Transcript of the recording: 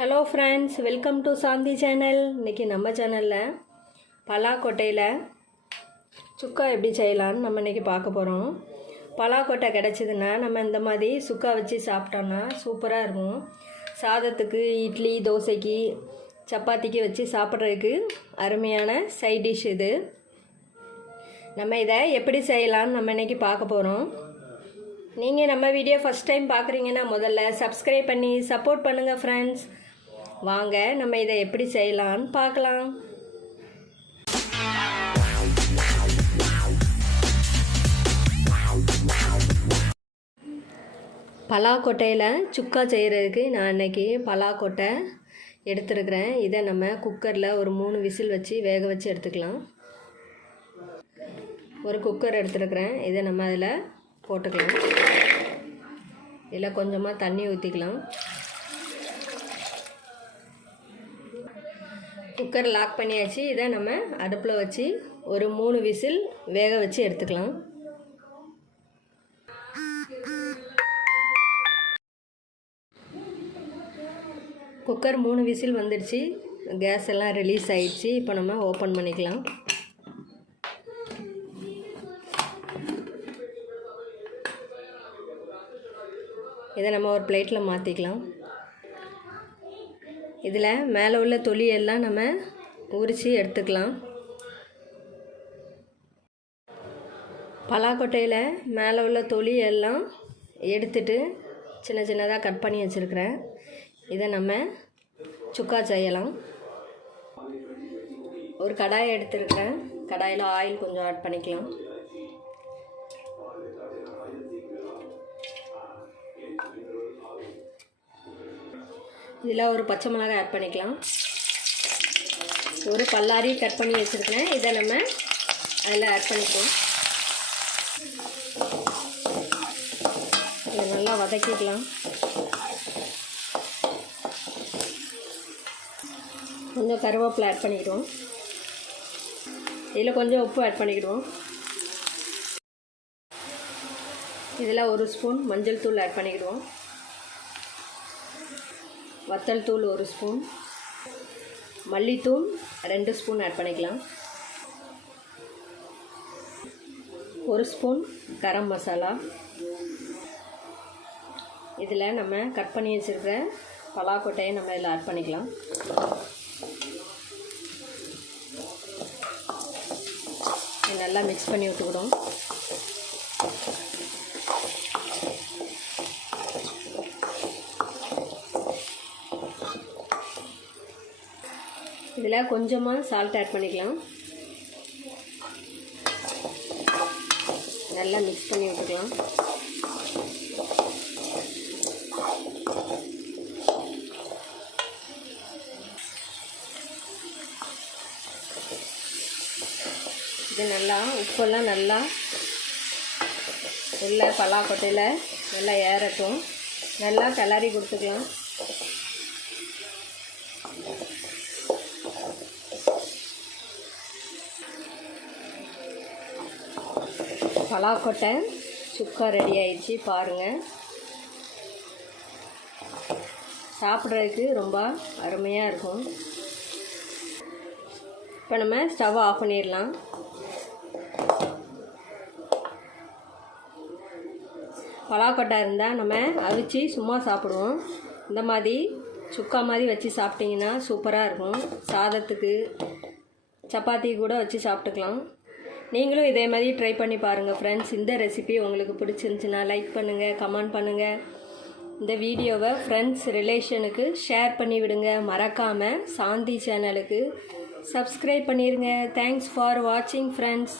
Hello friends, welcome to Shanthi channel. இன்றைக்கி நம்ம சேனலில் பலாக்கொட்டையில் சுக்கா எப்படி செய்யலான்னு நம்ம இன்றைக்கி பார்க்க போகிறோம். பலாக்கொட்டை கிடச்சிதுன்னா நம்ம இந்த மாதிரி சுக்கா வச்சு சாப்பிட்டோன்னா சூப்பராக இருக்கும். சாதத்துக்கு, இட்லி, தோசைக்கு, சப்பாத்திக்கு வச்சு சாப்பிட்றதுக்கு அருமையான சைட் டிஷ் இது. நம்ம இதை எப்படி செய்யலான்னு நம்ம இன்றைக்கி பார்க்க போகிறோம். நீங்கள் நம்ம வீடியோ ஃபஸ்ட் டைம் பார்க்குறீங்கன்னா முதல்ல சப்ஸ்கிரைப் பண்ணி சப்போர்ட் பண்ணுங்கள் ஃப்ரெண்ட்ஸ். வாங்க நம்ம இதை எப்படி செய்யலான்னு பார்க்கலாம். பலாக்கொட்டையில் சுக்கா செய்கிறதுக்கு நான் இன்றைக்கி பலாக்கொட்டை எடுத்துருக்கிறேன். இதை நம்ம குக்கரில் ஒரு 3 விசில் வச்சு வேக வச்சு எடுத்துக்கலாம். ஒரு குக்கர் எடுத்துருக்கிறேன். இதை நம்ம அதில் போட்டுக்கலாம். இதில் கொஞ்சமாக தண்ணி ஊற்றிக்கலாம். குக்கர் லாக் பண்ணியாச்சு. இதை நம்ம அடுப்பில் வச்சு ஒரு 3 விசில் வேக வச்சு எடுத்துக்கலாம். குக்கர் 3 விசில் வந்துடுச்சு. கேஸ் எல்லாம் ரிலீஸ் ஆகிடுச்சு. இப்போ நம்ம ஓப்பன் பண்ணிக்கலாம். இதை நம்ம ஒரு பிளேட்டில் மாற்றிக்கலாம். இதில் மேலே உள்ள தொலியெல்லாம் நம்ம உரித்து எடுத்துக்கலாம். பலாக்கொட்டையில் மேலே உள்ள தொலியெல்லாம் எடுத்துட்டு சின்ன சின்னதாக கட் பண்ணி வச்சுருக்கிறேன். இதை நம்ம சுக்கா செய்யலாம். ஒரு கடாயை எடுத்துருக்கிறேன். கடாயில் ஆயில் கொஞ்சம் ஆட் பண்ணிக்கலாம். இதில் ஒரு பச்சை மிளகாய் ஆட் பண்ணிக்கலாம். ஒரு பல்லாரி கட் பண்ணி வச்சுருக்கேன். இதை நம்ம அதில் ஆட் பண்ணிக்கலாம். இதை நல்லா வதக்கிக்கலாம். கொஞ்சம் கருவேப்பிலை ஆட் பண்ணிக்கிடுவோம். இதில் கொஞ்சம் உப்பு ஆட் பண்ணிக்கிடுவோம். இதில் 1 ஸ்பூன் மஞ்சள் தூள் ஆட் பண்ணிக்கிடுவோம். வத்தல் தூள் 1 ஸ்பூன், மல்லித்தூள் 2 ஸ்பூன் ஆட் பண்ணிக்கலாம். 1 ஸ்பூன் கரம் மசாலா. இதில் நம்ம கட் பண்ணி வச்சுருக்கிற பலாக்கொட்டையை நம்ம இதில் ஆட் பண்ணிக்கலாம். நல்லா மிக்ஸ் பண்ணி விட்டுக்கிடும். இதில் கொஞ்சமாக சால்ட் ஆட் பண்ணிக்கலாம். நல்லா மிக்ஸ் பண்ணி விட்டுக்கலாம். இது நல்லா உப்பெல்லாம் நல்லா உள்ள பலாக்கொட்டையில் நல்லா ஏறட்டும். நல்லா கிளறி கொடுத்துக்கலாம். பலாக்கொட்டை சுக்கா ரெடி ஆயிடுச்சு. பாருங்கள், சாப்பிட்றதுக்கு ரொம்ப அருமையாக இருக்கும். இப்போ நம்ம ஸ்டவ் ஆஃப் பண்ணிடலாம். பலாக்கொட்டை இருந்தால் நம்ம அவிச்சு சும்மா சாப்பிடுவோம். இந்த மாதிரி சுக்கா மாதிரி வச்சு சாப்பிட்டிங்கன்னா சூப்பராக இருக்கும். சாதத்துக்கு, சப்பாத்தி கூட வச்சு சாப்பிட்டுக்கலாம். நீங்களும் இதே மாதிரி ட்ரை பண்ணி பாருங்கள் ஃப்ரெண்ட்ஸ். இந்த ரெசிபி உங்களுக்கு பிடிச்சிருந்துச்சுன்னா லைக் பண்ணுங்கள், கமெண்ட் பண்ணுங்கள். இந்த வீடியோவை ஃப்ரெண்ட்ஸ், ரிலேஷனுக்கு ஷேர் பண்ணி விடுங்க. மறக்காமல் சாந்தி சேனலுக்கு சப்ஸ்கிரைப் பண்ணிடுங்க. தேங்க்ஸ் ஃபார் வாட்சிங் ஃப்ரெண்ட்ஸ்.